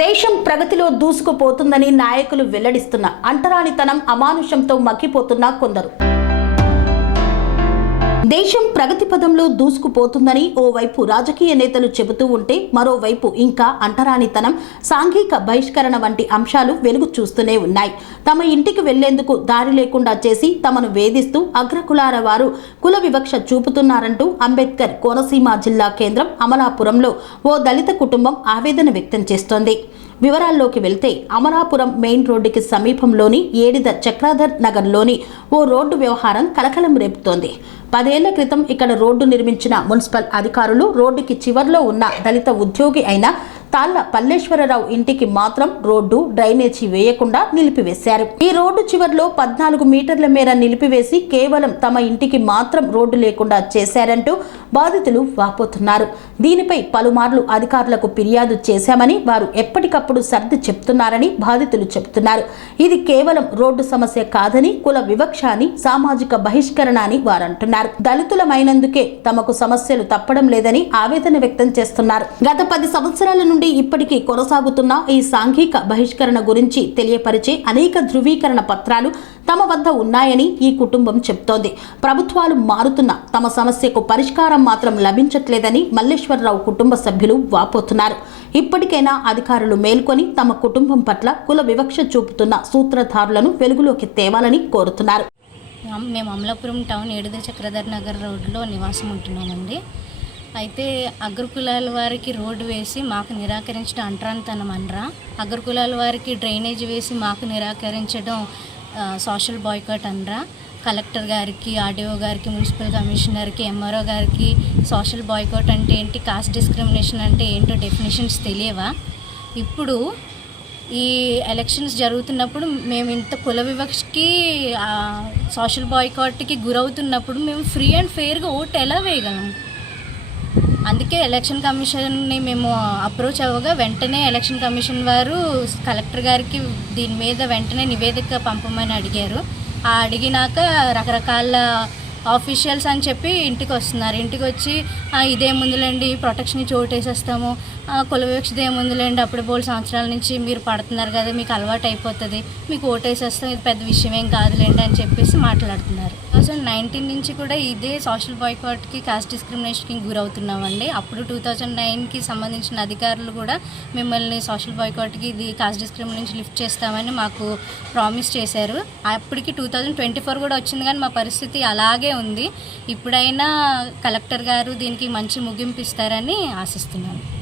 దేశం ప్రగతిలో దూసుకుపోతుందని నాయకులు వెల్లడిస్తున్న అంటరానితనం అమానుషంతో మగ్గిపోతున్న కొందరు. దేశం ప్రగతి పదంలో దూసుకుపోతుందని ఓవైపు రాజకీయ నేతలు చెబుతూ ఉంటే మరోవైపు ఇంకా అంటరానితనం సాంఘిక బహిష్కరణ వంటి అంశాలు వెలుగు చూస్తూనే ఉన్నాయి. తమ ఇంటికి వెళ్ళేందుకు దారి లేకుండా చేసి తమను వేధిస్తూ అగ్రకులాల వారు కుల వివక్ష చూపుతున్నారంటూ అంబేద్కర్ కోనసీమ జిల్లా కేంద్రం అమలాపురంలో ఓ దళిత కుటుంబం ఆవేదన వ్యక్తం చేస్తోంది. వివరాల్లోకి వెళ్తే అమలాపురం మెయిన్ రోడ్డుకి సమీపంలోని ఏడిద చక్రాధర్ నగర్లోని ఓ రోడ్డు వ్యవహారం కలకలం రేపుతోంది. పదేళ్ళ క్రితం ఇక్కడ రోడ్డు నిర్మించిన మున్సిపల్ అధికారులు రోడ్డుకి చివర్లో ఉన్న దళిత ఉద్యోగి అయిన తాళ్ళ పల్లేశ్వరరావు ఇంటికి మాత్రం రోడ్డు డ్రైనేజీ వేయకుండా నిలిపివేశారు. ఈ రోడ్డు చివర్లో పద్నాలుగు మీటర్ల మేర నిలిపివేసి కేవలం తమ ఇంటికి మాత్రం రోడ్డు లేకుండా చేశారంటూ బాధితులు వాపోతున్నారు. దీనిపై పలుమార్లు అధికారులకు ఫిర్యాదు చేశామని వారు ఎప్పటికప్పుడు సర్ది చెప్తున్నారని బాధితులు చెబుతున్నారు. ఇది కేవలం రోడ్డు సమస్య కాదని కుల వివక్ష అని సామాజిక బహిష్కరణ అని వారు అంటున్నారు దళితులమైనందుకే తమకు సమస్యలు తప్పడం లేదని ఆవేదన వ్యక్తం చేస్తున్నారు. గత పది సంవత్సరాల నుండి ఇప్పటికీ కొనసాగుతున్న ఈ సాంఘిక బహిష్కరణ గురించి తెలియపరిచే అనేక ధృవీకరణ పత్రాలు తమ వద్ద ఉన్నాయని ఈ కుటుంబం చెప్తోంది. ప్రభుత్వాలు మారుతున్న తమ సమస్యకు పరిష్కారం మాత్రం లభించట్లేదని మల్లేశ్వరరావు కుటుంబ సభ్యులు వాపోతున్నారు. ఇప్పటికైనా అధికారులు మేల్కొని తమ కుటుంబం పట్ల కుల వివక్ష చూపుతున్న సూత్రధారులను వెలుగులోకి తేవాలని కోరుతున్నారు. మేము అమలాపురం టౌన్ ఏడుద చక్రధర్ నగర్ రోడ్లో నివాసం ఉంటున్నామండి. అయితే అగ్రకులాల వారికి రోడ్డు వేసి మాకు నిరాకరించడం అంటరానితనం అనరా. అగ్రకులాల వారికి డ్రైనేజ్ వేసి మాకు నిరాకరించడం సోషల్ బాయ్కాట్ అనరా. కలెక్టర్ గారికి ఆర్డీఓ గారికి మున్సిపల్ కమిషనర్కి ఎంఆర్ఓ గారికి సోషల్ బాయ్కాట్ అంటే ఏంటి కాస్ట్ డిస్క్రిమినేషన్ అంటే ఏంటో డెఫినేషన్స్ తెలియవా? ఇప్పుడు ఈ ఎలక్షన్స్ జరుగుతున్నప్పుడు మేము ఇంత కుల వివక్షకి సోషల్ బాయ్కాట్కి గురవుతున్నప్పుడు మేము ఫ్రీ అండ్ ఫెయిర్గా ఓటు ఎలా వేయగలం? అందుకే ఎలక్షన్ కమిషన్ని మేము అప్రోచ్ అవ్వగా వెంటనే ఎలక్షన్ కమిషన్ వారు కలెక్టర్ గారికి దీని మీద వెంటనే నివేదిక పంపమని అడిగారు. ఆ అడిగినాక రకరకాల ఆఫీషియల్స్ అని చెప్పి ఇంటికి వస్తున్నారు ఇంటికి వచ్చి ఇదే ముందులండి ప్రొటెక్షన్ చోటు వేసేస్తాము ఆ, ఏముందులేండి? అప్పుడు బోల్ సంవత్సరాల నుంచి మీరు పడుతున్నారు కదా మీకు అలవాటు అయిపోతుంది. మీకు ఓటేసేస్తాం ఇది పెద్ద విషయం ఏం కాదులేండి అని చెప్పేసి మాట్లాడుతున్నారు. టూ థౌజండ్ నైన్టీన్ నుంచి కూడా ఇదే సోషల్ బాయ్కాట్కి కాస్ట్ డిస్క్రిమినేషన్కి గురవుతున్నామండి. అప్పుడు టూ థౌజండ్ నైన్కి సంబంధించిన అధికారులు కూడా మిమ్మల్ని సోషల్ బాయ్కాట్కి ఇది కాస్ట్ డిస్క్రిమినేషన్ లిఫ్ట్ చేస్తామని మాకు ప్రామిస్ చేశారు. అప్పటికి టూ థౌజండ్ ట్వంటీ ఫోర్ కూడా వచ్చింది కానీ మా పరిస్థితి అలాగే ఉంది. ఇప్పుడైనా కలెక్టర్ గారు దీనికి మంచి ముగింపు ఇస్తారని ఆశిస్తున్నాను.